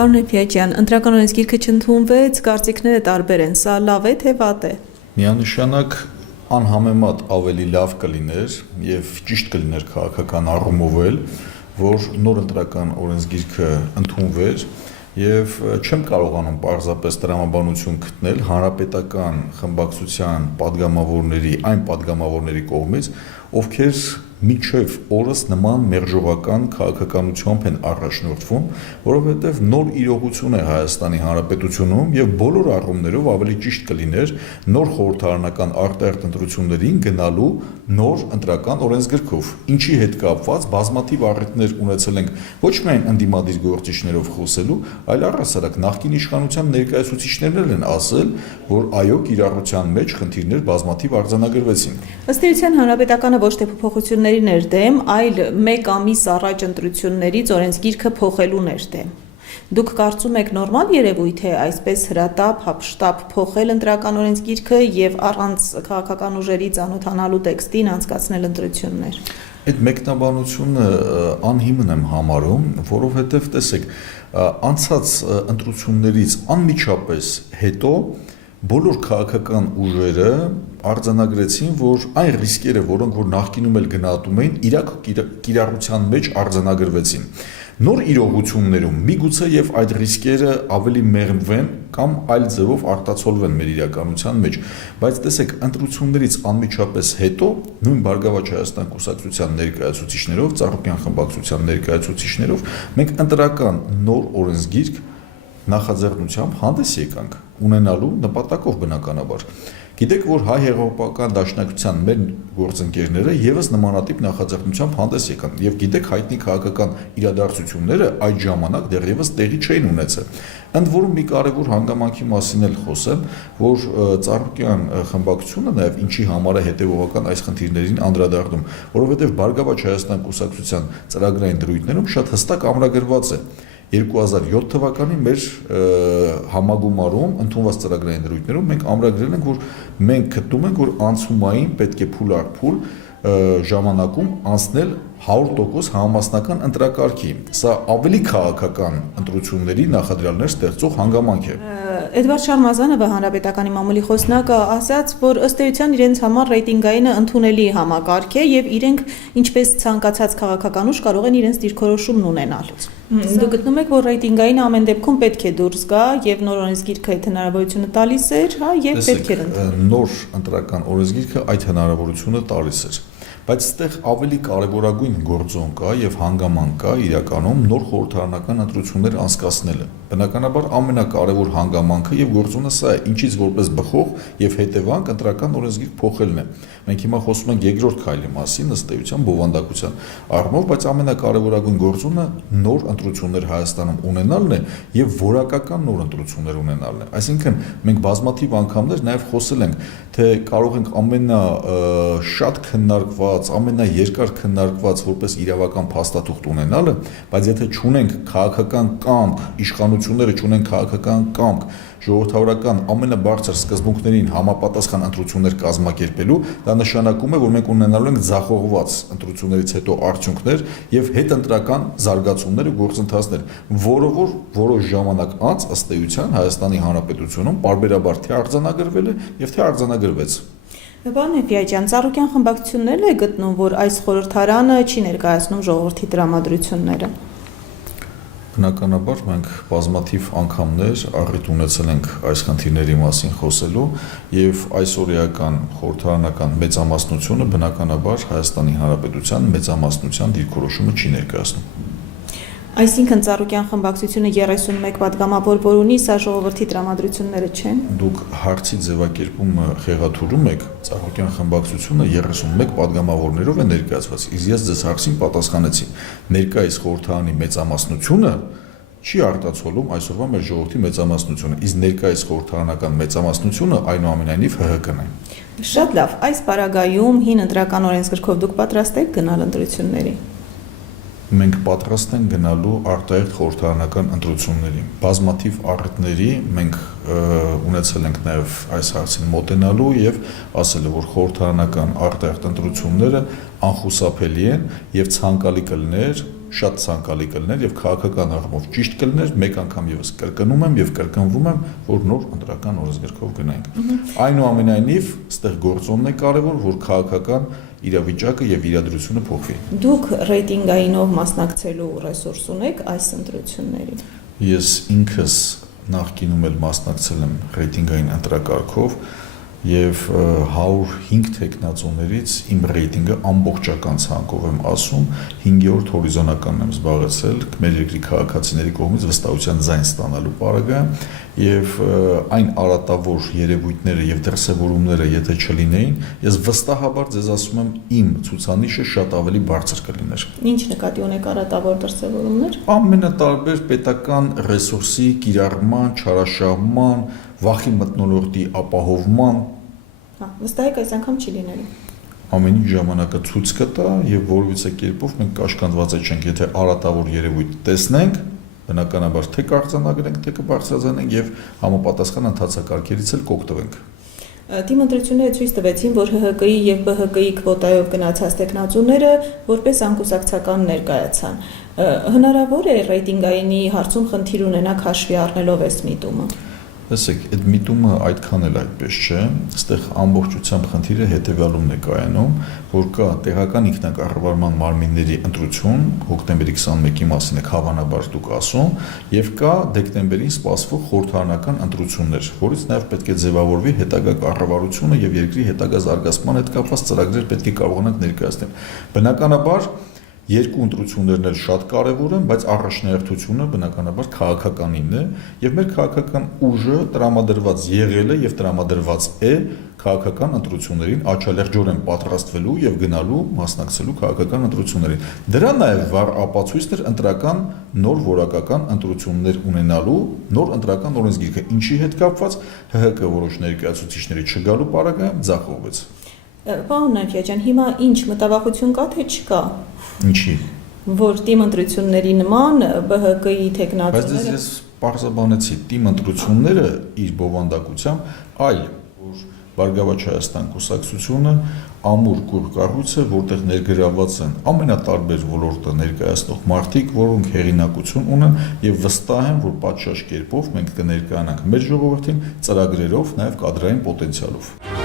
Պարոն Էփիաջյան, ընտրական օրենսգիրքը չընդունվեց, կարծիքները տարբեր են, սա լավ է թե վատ է։ Միանշանակ անհամեմատ ավելի լավ կլիներ եւ ճիշտ կլիներ քաղաքական առումով էլ, որ նոր ընտրական օրենսգիրքը ընդունվեր եւ չեմ կարողանում պարզապես տրամաբանություն գտնել հանրապետական խմբակցության падգամավորների, այն падգամավորների կողմից, ովքեր միջև օրս նման մերժողական քաղաքականությամբ են առաջնորդվում, որովհետև նոր իրողություն է Հայաստանի Հանրապետությունում եւ բոլոր առումներով ավելի ճիշտ կլիներ նոր խորհրդարանական արտահերթ ընտրություններին գնալու նոր ընտրական օրենսգրքով, ինչի հետ կապված բազմաթիվ առիթներ ունեցել ենք ոչ միայն ընդդիմադիր գործիչներով խոսելու, այլ առհասարակ նախկին իշխանության ներկայացուցիչներն են ասել, որ այո, կիրառության մեջ խնդիրներ բազմաթիվ արձանագրվեցին։ Ըստ էության հանրապետականը ոչ թե փոփոխություններին էր դեմ, այլ մեկ ամիս առաջ ընտրություններից օրենսգիրքը փոխելուն էր դեմ։ Դուք կարծում եք նորմալ երևույթ է այսպես հրատապ, հապշտապ փոխել ընտրական օրենսգիրքը եւ առանց քաղաքական ուժերի ծանոթանալու տեքստին անցկացնել ընտրություններ։ Այդ մեկնաբանությունը անհիմն եմ համարում, որովհետև տեսեք, անցած ընտրություններից անմիջապես հետո բոլոր քաղաքական ուժերը արձանագրեցին, որ այն ռիսկերը, որոնք որ նախկինում էլ գնահատում էին, իրակ կիրառության մեջ արձանագրվեցին։ Նոր իրողություններում միգուցե եւ այդ ռիսկերը ավելի մեղմվեն կամ այլ ձևով արտացոլվեն մեր իրականության մեջ, բայց տեսեք, ընտրություններից անմիջապես հետո նույն Բարգավաճ Հայաստան կուսակցության ներկայացուցիչներով, Ծառուկյան խմբակցության ներկայացուցիչներով մենք ընտրական նոր օրենսգիրք նախաձեռնությամբ հանդես եկանք ունենալու նպատակով բնականաբար։ Գիտեք, որ Հայ հեղափոխական դաշնակցության մեր գործընկերները եւս նմանատիպ նախաձեռնությամբ հանդես եկան եւ գիտեք հայտնի քաղաքական իրադարձությունները այդ ժամանակ դեռևս տեղի չէին ունեցել։ Ընդ որում մի կարևոր հանգամանքի մասին էլ խոսեմ, որ Ծառուկյան խմբակցությունը նաեւ ինչի համար է հետեւողական այս խնդիրներին անդրադառնում, որովհետեւ Բարգավաճ Հայաստան կուսակցության ծրագրային դրույթներում շատ հստակ ամրագրված է 2007 թվականի մեր համագումարում ընդունված ծրագրային դրույթներում մենք ամրագրել ենք, որ մենք գտնում ենք, որ անցումային պետք է փուլ առ փուլ ժամանակում անցնել 100% համամասնական ընտրակարգի։ Սա ավելի քաղաքական ընտրությունների նախադրյալներ ստեղծող հանգամանք է։ Էդվարդ Շարմազանովը հանրապետականի մամուլի խոսնակը ասաց, որ ըստ էության իրենց համար ռեյտինգայինը ընդունելի համակարգ է եւ իրենք ինչպես ցանկացած քաղաքական ուժ կարող են իրենց դիրքորոշումն ունենալ։ Դուք գտնում եք, որ ռեյտինգայինը ամեն դեպքում պետք է դուրս գա եւ նոր օրենսգիրքը այդ հնարավորությունը տալիս էր, հա, եւ պետք էր ընդունել։ Նոր ընտրական օրենսգիրքը այդ հնարավորությունը տալիս էր։ Բայց այստեղ ավելի կարևորագույն գործոն կա եւ հանգամանք կա իրականում նոր խորհրդարանական ընտրություններ անցկացնելը։ Բնականաբար ամենակարևոր հանգամանքը եւ գործոնը սա է, ինչից որպես բխող եւ հետևանք ընտրական օրենսգիր փոխելն է։ Մենք հիմա խոսում ենք երկրորդ քայլի մասին, ըստ էության բովանդակության առումով, բայց ամենակարևորագույն գործոնը նոր ընտրություններ Հայաստանում ունենալն է եւ որակական նոր ընտրություններ ունենալն է։ Այսինքն մենք բազմաթիվ անգամներ նաեւ խոսել ենք, թե կարող ենք ամենաշատ քննարկված, ամենաերկար քննարկված որպես իրավական փաստաթուղթ ունենալը, բայց եթե չունենք քաղաքական կամք, իշխանությունները չունեն քաղաքական կամք, ժողովրդավարական ամենաբարձր սկզբունքներին համապատասխան ընտրություններ կազմակերպելու, դա նշանակում է, որ մենք ունենալու ենք ձախողված ընտրություններից հետո արդյունքներ եւ հետընտրական զարգացումներ ու գործընթացներ, որը որ որոշ ժամանակ անց ըստ էության Հայաստանի Հանրապետությունում պարբերաբար թե արձանագրվել է եւ թե արձանագրվեց։ Պարոն Էփիաջյան, Ծառուկյան խմբակցությունն է գտնում, որ այս խորհրդարանը չի ներկայացնում ժողովրդի տրամադրությունները։ Բնականաբար մենք բազմաթիվ անգամներ առիթ ունեցել ենք այս խնդիրների մասին խոսելու եւ այսօրեական խորհրդարանական մեծամասնությունը բնականաբար Հայաստանի Հանրապետության մեծամասնության դիրքորոշումը չի ներկայացնում։ Այսինքն Ծառուկյան խմբակցությունը 31 պատգամավոր որ ունի, սա ժողովրդի տրամադրությունները չեն։ Դուք հարցի ձևակերպումը խեղաթյուրում եք, Ծառուկյան խմբակցությունը 31 պատգամավորներով է ներկայացված, իսկ ես ձեզ հարցին պատասխանեցի։ Ներկայիս խորհրդարանի մեծամասնությունը չի արտացոլում այսօրվա մեր ժողովրդի մեծամասնությունը, իսկ ներկայիս խորհրդարանական մեծամասնությունը այնուամենայնիվ ՀՀԿ-ն է։ Շատ լավ, այս պարագայում հին ընտրական օրենսգրքով դուք պատրաստ եք գնալ ընտրությունների։ Մենք պատրաստ ենք գնալու արտահերթ խորհրդարանական ընտրությունների։ Բազմաթիվ առիթների մենք ունեցել ենք նաև այս հարցին մոտենալու եւ ասել, որ խորհրդարանական արտահերթ ընտրությունները անխուսափելի են եւ ցանկալի կլիներ շատ ցանկալի կլներ եւ քաղաքական առումով ճիշտ կլներ, մեկ անգամ եւս կրկնում եմ եւ կրկնվում եմ, որ նոր ընտրական օրենսգրքով գնանք։ Այնուամենայնիվ, այստեղ գործոնն է կարևոր, որ քաղաքական իրավիճակը եւ իրադրությունը փոխվի։ Դուք ռեյտինգայինով մասնակցելու ռեսուրս ունեք այս ընտրություններին։ Ես ինքս նախկինում էլ մասնակցել եմ ռեյտինգային ընտրակարգով եւ 105 տեխնացուներից իմ ռեյտինգը ամբողջական ցանկով եմ ասում 5-րդ հորիզոնականն եմ զբաղեցրել մեր երկրի քաղաքացիների կողմից վստահության ձայն ստանալու պարագայում եւ այն արատավոր երևույթները եւ դրսեւորումները եթե չլինեին ես վստահաբար ձեզ ասում եմ իմ ցուցանիշը շատ ավելի բարձր կլիներ։ Ինչ նկատի ունեք արատավոր դրսեւորումներ։ Ամենատարբեր պետական ռեսուրսի կիրառման, չարաշահման, վախի մթնոլորտի ապահովման Վստահ եք այս անգամ չի լինելու։ Ամեն ինչ ժամանակը ցույց կտա եւ որևիցե կերպով մենք կաշկանդված չենք, եթե արատավոր երևույթ տեսնենք, բնականաբար թե կարձանագրենք, թե կբարձրացնենք եւ համապատասխան ընթացակարգերից էլ կօգտվենք։ Թիմ ընտրությունները ցույց տվեցին, որ ՀՀԿ-ի եւ ԲՀԿ-ի քվոտայով գնացած տեխնացուները որպես անկուսակցական ներկայացան։ Հնարավոր է ռեյտինգայինի հարցում խնդիր ունենաք հաշվի առնելով այս միտումը։ Տեսեք, այդ միտումը այդքան էլ այդպես չէ, այստեղ ամբողջությամբ խնդիրը հետևյալումն է կայանում, որ կա տեղական ինքնակառավարման մարմինների ընտրություն, հոկտեմբերի 21-ի մասին եք հավանաբար դուք ասում, եւ կա դեկտեմբերին սպասվող խորհրդարանական ընտրություններ, որից նաեւ պետք է ձևավորվի հետագա կառավարությունը եւ երկրի հետագա զարգացման հետ կապված ծրագրեր պետք է կարողանանք ներկայացնել։ Բնականաբար երկու ընտրություններն էլ շատ կարևոր են, բայց առաջնահերթությունը բնականաբար քաղաքականինն է եւ մեր քաղաքական ուժը տրամադրված եղել է եւ տրամադրված է քաղաքական ընտրություններին աչալերջորեն պատրաստվելու եւ գնալու մասնակցելու քաղաքական ընտրություններին։ Դրա նաեւ վառ ապացույցն էր ընտրական նոր որակական ընտրություններ ունենալու նոր ընտրական օրենսգիրքը, ինչի հետ կապված ՀՀԿ որոշ ներկայացուցիչների չգալու պարագայում ձախողվեց։ Պարոն Նարքիաջյան, հիմա ինչ մտավախություն կա թե չկա։ Ինչի։ Որ թիմ ընտրությունների նման ԲՀԿ-ի տեխնացուները։ Բայց ես պարզաբանեցի թիմ ընտրությունները իր բովանդակությամբ այլ որ Բարգավաճ Հայաստան կուսակցությունը ամուր կուր կառույց է, որտեղ ներգրավված են ամենատարբեր ոլորտը ներկայացնող մարդիկ, որոնք հեղինակություն ունեն եւ վստահ են, որ պատշաճ կերպով մենք կներկայանանք մեր ժողովրդին ծրագրերով, նաեւ կադրային պոտենցիալով։